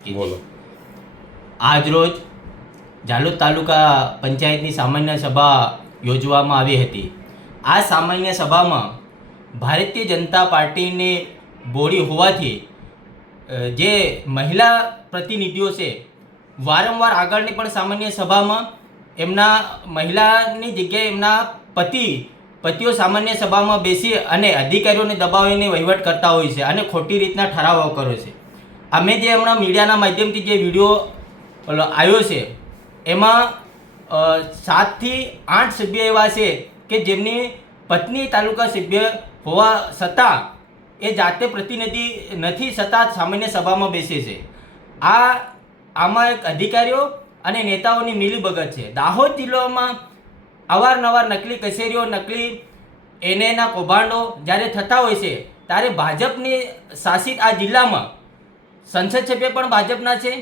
બોલો. આજરોજ ઝાલોદ તાલુકા પંચાયતની સામાન્ય સભા યોજવામાં આવી હતી. આ સામાન્ય સભામાં ભારતીય જનતા પાર્ટીની બોડી હોવાથી જે મહિલા પ્રતિનિધિઓ છે વારંવાર આગળની પણ સામાન્ય સભામાં એમના મહિલાની જગ્યાએ એમના પતિ પતિઓ સામાન્ય સભામાં બેસી અને અધિકારીઓને દબાવીને વહીવટ કરતા હોય છે અને ખોટી રીતના ઠરાવો કરે છે. અમે જે હમણાં મીડિયાના માધ્યમથી જે વીડિયો આવ્યો છે, એમાં સાતથી આઠ સભ્ય એવા છે કે જેમની પત્ની તાલુકા સભ્ય હોવા છતાં એ જાતે પ્રતિનિધિ નથી છતાં સામાન્ય સભામાં બેસે છે. આ, આમાં એક અધિકારીઓ અને નેતાઓની મિલીભગત છે. દાહોદ જિલ્લામાં અવારનવાર નકલી કચેરીઓ, નકલી એનેના કૌભાંડો જ્યારે થતા હોય છે, ત્યારે ભાજપની શાસિત આ જિલ્લામાં સંસદ સભ્ય પણ ભાજપના છે,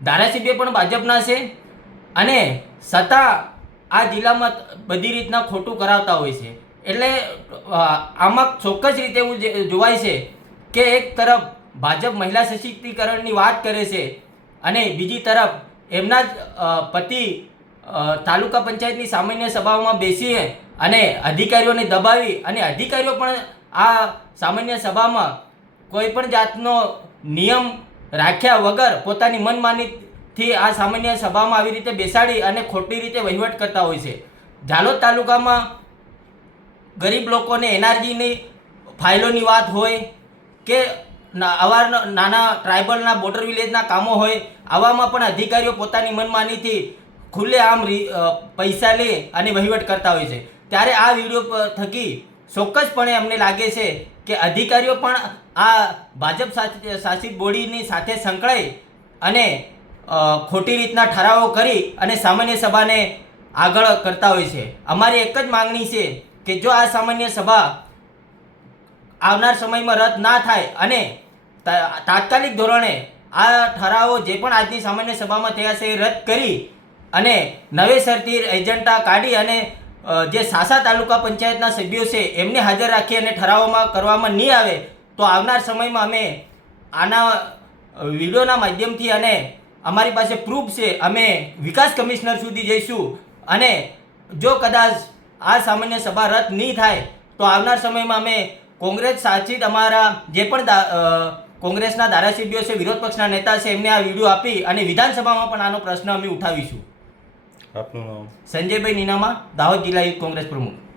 ધારાસભ્ય પણ ભાજપના છે અને છતાં આ જિલ્લામાં બધી રીતના ખોટું કરાવતા હોય છે. એટલે આમાં ચોક્કસ રીતે એવું જોવાય છે કે એક તરફ ભાજપ મહિલા સશક્તિકરણની વાત કરે છે અને બીજી તરફ એમના જ પતિ તાલુકા પંચાયતની સામાન્ય સભાઓમાં બેસી અને અધિકારીઓને દબાવી અને અધિકારીઓ પણ આ સામાન્ય સભામાં કોઈ પણ જાતનો નિયમ રાખ્યા વગર પોતાની મનમાનીથી આ સામાન્ય સભામાં આવી રીતે બેસાડી અને ખોટી રીતે વહીવટ કરતા હોય છે. ઝાલોદ તાલુકામાં ગરીબ લોકોને એનઆરજીની ફાઇલોની વાત હોય કે આવા નાના ટ્રાઇબલના બોર્ડર વિલેજના કામો હોય, આવામાં પણ અધિકારીઓ પોતાની મનમાનીથી ખુલ્લેઆમ રી- પૈસા લે અને વહીવટ કરતા હોય છે. ત્યારે આ વીડિયો થકી ચોક્કસપણે અમને લાગે છે કે અધિકારીઓ પણ આ ભાજપ શાસિત- બોડીની સાથે સંકળાઈ અને ખોટી રીતના ઠરાવો કરી અને સામાન્ય સભાને આગળ કરતા હોય છે. અમારી એક જ માંગણી છે કે જો આ સામાન્ય સભા આવનાર સમયમાં રદ ના થાય અને તાત્કાલિક ધોરણે આ ઠરાવો જે પણ આજની સામાન્ય સભામાં થયા છે એ રદ કરી અને નવેસરથી એજન્ટા કાઢી અને જે સાસા તાલુકા પંચાયતના સભ્યો છે, એમને હાજર રાખી અને ઠરાવમાં કરવામાં નહીં આવે, તો આવનાર સમયમાં અમે આના વિડીયોના માધ્યમથી અને અમારી પાસે પ્રૂફ છે, અમે વિકાસ કમિશનર સુધી જઈશું. અને જો કદાચ આ સામાન્ય સભા રદ નહીં થાય, તો આવનાર સમયમાં અમે કોંગ્રેસ સાચી અમારા જે પણ કોંગ્રેસના ધારાસભ્યો છે વિરોધ પક્ષના નેતા છે, એમને આ વીડિયો આપી અને વિધાનસભામાં પણ આનો પ્રશ્ન અમે ઉઠાવીશું. આપનું નામ? સંજયભાઈ નીનામા દાહોદ જિલ્લા યુથ કોંગ્રેસ પ્રમુખ.